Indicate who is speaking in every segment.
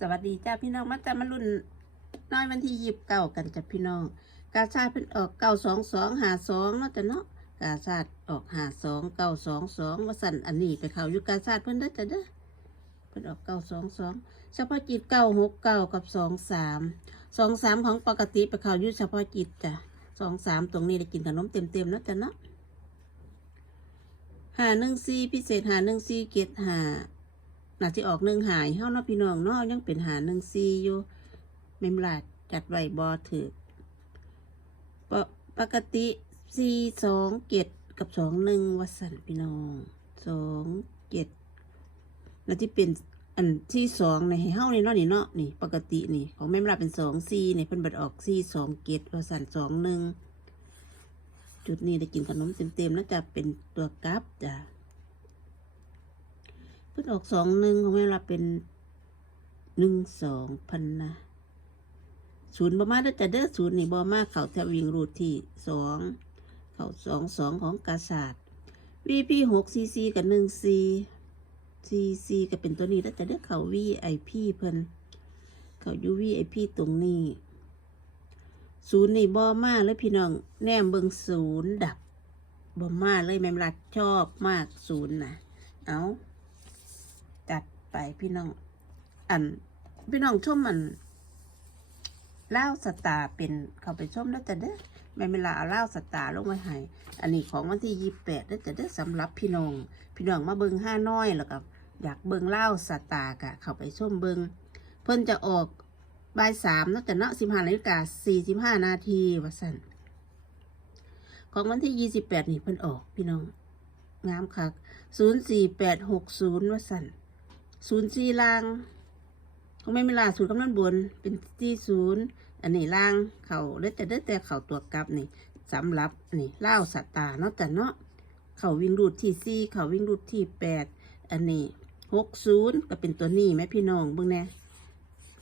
Speaker 1: สวัสดีจ้าพี่น้องมาจ้ามารุ่นน้อยวันที่ยีบเก้ากันจ้ะพี่น้อง กาชาดเพิ่นออกเก้าสองสองหาสองเนาะจ้ะเนาะกาชาดออกหาสองเก้าสองสองว่าสั่นอันนี้ไปเขาอยู่กาชาดเพิ่นเด้จ้ะเด้อเพิ่นออกเก้าสองสองเฉพาะจิตเก้าหกเก้ากับสองสามสองสามของปกติไปเขาอยู่เฉพาะจิตจ้ะสองสามตรงนี้ได้กินขนมเต็มเต็มเนาะจ้ะเนาะหาหนึ่งซีพิเศษหาหนึ่งซีเกตหา น่าจะออกหนึ่งหายเฮ้าเนาะพี่น้องเนาะยังเป็นหาหนึ่งซีอยู่เมมลาดจัดไว้บอถือปกปกติซีสองเกตกับสองหนึ่งวัสันพี่น้องสองเกตน่าจะเป็นอันที่สองในให้านี่เนาะนี่เนาะนี่ ปกตินี่ของแม่มลาเป็นสองซีเนี่ยเพิ่นบัดออกซีสองเกตวัสันสองหนึ่งจุดนี้ได้กินขนมเต็มๆแล้วจะเป็นตัวกราฟจ้ะ พิ่นออกสองหนึ่งของแม่เราเป็นหนึ่งสองพันนะศูนย์บอมาได้อแต่เด้อศูนย์นี่บอมาเข่าแถววิ่งรูดที่สองเข่าสองสองของกาศาสตร์วีพีหกซีซีกับหนึ่งซีซีซีก็เป็นตัวนี้แล้วแต่เด้อเข่าวีไอพีเพิ่นเข่ายูวีไอพีตรงนี้ศูนย์นี่บอมาเลยพี่น้องแนมเบิงศูนย์ดับบอมาเลยแม่มรัดชอบมากศูนย์นะเอา ไปพี่น้อง อันพี่น้องชมมันเล่าสตาร์เป็นเขาไปชมแล้วจะเด้อแม่เวลาเอาเล่าสตาร์ลงมาให้อันนี้ของวันที่ยี่แปดแล้วจะเด้อสำหรับพี่น้อง พี่น้องมาเบิงห้าน้อยแล้วก็อยากเบิงเล่าสตาร์กะเขาไปชมเบิงเพิ่นจะออกบ่ายสามเนาะแต่เนาะสิบห้านาฬิกาสี่สิบห้านาทีว่าสั่นของวันที่ยี่สิบแปดนี่เพิ่นออกพี่น้องงามคักศูนย์สี่แปดหกศูนย์ว่าสั่น ศูนย์สี่ล่างเขาไม่มีลาศูนย์กำนันบน เป็นที่ศูนย์อันนี้ล่างเขาแล้แต่ได้แต่เขาตัวกลับนี่สำหรับนี่เล่าสตาร์เนาะแต่เนาะเขาวิ่งรูดที่สี่เขาวิ่งรูดที่แปดอันนี้หกศูนย์ก็เป็นตัวนี้ไหมพี่น้องเบิ่งแน่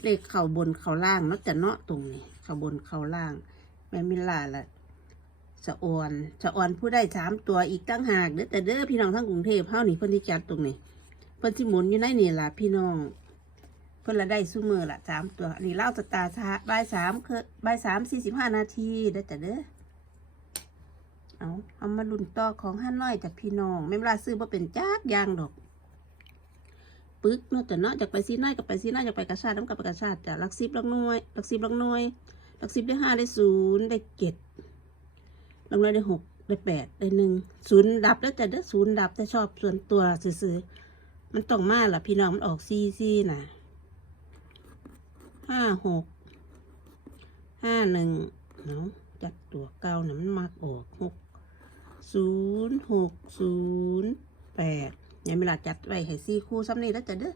Speaker 1: เลขเข่าบนเข่าล่างเนาะแต่เนาะตรงนี้เข่าบนเข่าล่างแม่มิลาละสะออนสะออนผู้ได้สามตัวอีกตั้งหากเด้อแต่เด้อพี่น้องทั้งกรุงเทพเฮานี่เพิ่นที่จัดตรงนี้ พิ่นสิหมุนอยู่ในนี่ล่ะพี่น้อง เพิ่นละได้สู้มือละสามตัว อันนี้เล่าสตาร์ชาบ่ายสามคือบ่ายสามสี่สิบห้านาทีเด้อจ้ะเด้อ เอาเอามาลุ่นต่อของห้าน้อยจากพี่น้อง ไม่เวลาซื้อบ่เป็นจักยางดอก ปึ๊กเนาะจ้ะเนาะจากไปซีน้อยกับไปซีน้อยจากไปกระชาติน้ำกับไปกระชาติจ้ะลักซิบลักน่วยลักซิบลักน่วยลักซิบได้ห้าได้ศูนย์ได้เจ็ดลักน่วยได้หกได้แปดได้หนึ่งศูนย์ดับแล้วจ้ะเด้อศูนย์ดับแต่ชอบส่วนตัวซื้อ มันต้องมาล่ะพี่น้องมันออกซีซีนะห้าหกห้าหนึ่งเนาะจัดตัวเก้านะมันมากออกหกศูนย์หกศูนย์แปดยังเวลาจัดไว้ให้ซีคู่ซ้ำนี่แล้วจะเด้อ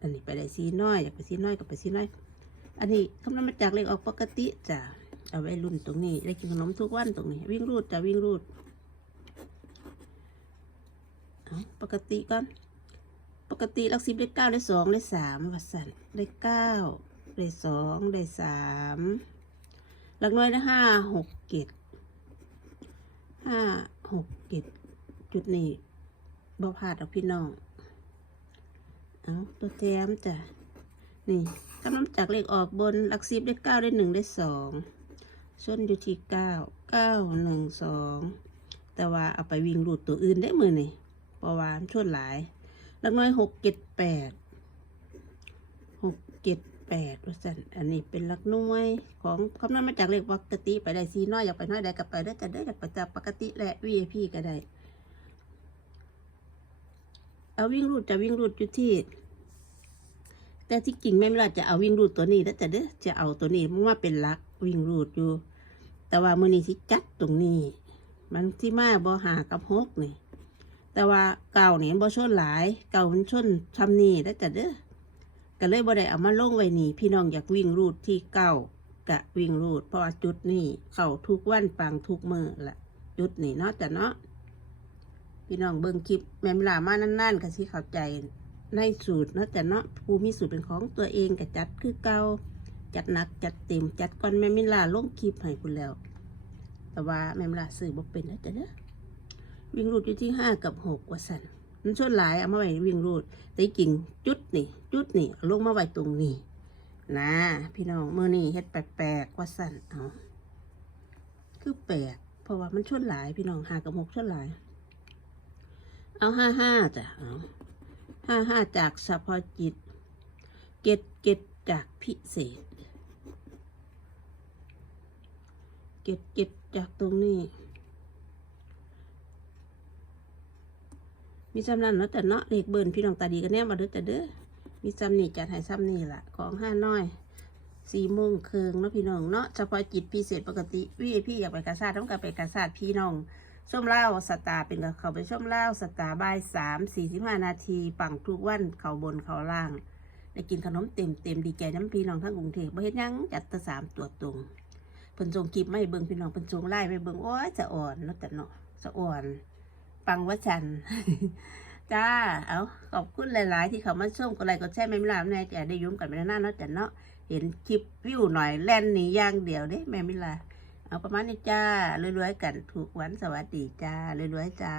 Speaker 1: อันนี้ไปได้ซีน้อยอยากไปซีน้อยกับไปซีน้อย อันนี้คำนวณมาจากเลขออกปกติจ้ะเอาไว้รุ่นตรงนี้ได้กินขนมทุกวันตรงนี้ วิ่งรูดจะวิ่งรูดปกติก่อน กติหลักสิบได้เก้าได้สองได้สามวัดสันได้เก้าได้สองได้สามหลักหน้อยได้ห้าหกเกตห้าหกเกตจุดนี้บ่พลาดหรอกพี่น้องเอาตัวแถมจ้ะนี่กำลังจากเลขออกบนหลักสิบได้เก้าได้หนึ่งได้สองส้นอยู่ที่เก้าเก้าหนึ่งสองแต่ว่าเอาไปวิ่งรูดตัวอื่นได้มือนี่เพระวามันชนหลาย ลักน้อยหกเจ็ดแปดหกเจ็ดแปดว่าสันต์อันนี้เป็นลักน้วยของคำนวณมาจากเลขปกติไปได้ซีน้อยอยากไปน้อยได้ก็ไปได้แต่ได้อยากไปจากปกติและ VIP ก็ได้เอาวิ่งรูดจะวิ่งรูดอยู่ที่ แต่ที่จริงแม่ไม่ว่าจะเอาวิ่งรูดตัวนี้แล้วแต่เด้อจะเอาตัวนี้มันว่าเป็นลักวิ่งรูดอยู่ แต่ว่ามือนี้ที่จัดตรงนี้ มันที่มาบอหากับหกนี่ แต่ว่าเก่าเนี่ยบ่ชนหลาย เก่ามันชนทำนี่แล้วจ้ะเด้อก็เลยบ่ได้เอามาลงไว้นี่พี่น้องอยากวิ่งรูดที่เก่ากะวิ่งรูด เพราะว่าจุดนี่เข้าทุกวันปังทุกมือละจุดนี่เนาะจ้ะเนาะพี่น้องเบิ่งคลิปแม่มลามานั่นๆก็สิเข้าใจในสูตรเนาะจ้ะเนาะผู้มีสูตรเป็นของตัวเองก็จัดคือเก่าจัดหนักจัดเต็มจัดก่อนแม่มิลาลงคลิปให้คุณแล้ว แต่ว่าแม่มลาซื้อบ่เป็นแล้วจ้ะเด้อ วิ่งรูดอยู่ที่ห้ากับหกว่าสันมันส่วนหลายเอามาไว้วิ่งรูดแต่จริงจุดนี่จุดนี่ลงมาไว้ตรงนี้นะพี่น้องเมื่อนี่เฮ็ดแปลกๆว่าสั่นเอาคือแปลกเพราะว่ามันส่วนหลายพี่น้องหากับหกส่วนหลาย เอาห้าห้าจ้ะเอาห้าห้าจากเฉพาะจิต เกตเกตจากพิเศษ เกตเกตจากตรงนี้ มีซ้ำนั้นเนาะแต่เนาะเลขเบิร์นพี่น้องตาดีกันแน่มาเด้อแต่เด้อมีซ้ำนี่จัดให้ซ้ำนี่ล่ะของห้าน้อยสี่โมงครึ่งเนาะพี่น้องเนาะเฉพาะจิตพิเศษปกติวิพี่อยากไปกระซาดต้องการไปกระซาดพี่น้องส้มเล่าสตาเป็นกับเขาไปส้มเล่าสตาบ่ายสามสี่สิบห้านาทีปังทุกวันเขาบนเขาล่างได้กินขนมเต็มเต็มดีใจน้ำพี่น้องทั้งกรุงเทพบ่เฮ็ดหยังจัดตะสามตัวตรงเพิ่นส่งคลิปไม่เบิ่งพี่น้องเพิ่นส่งไล่ไปเบิ่งโอ้ยจะอ่อนเนาะแต่เนาะจะอ่อน ปังวะชันจ้า เอาขอบคุณหลาย ๆ ที่เขามาชมก็ไลค์ก็แชร์ไม่มีลาแน่จะได้ยุ่มกันไปนานๆเนาะแต่เนาะเห็นคลิปวิวหน่อยแล่นหนีย่างเดียวเด้แม่มิลาเอาประมาณนี้จ้ารวยๆกันถูกวันสวัสดีจ้ารวยๆจ้า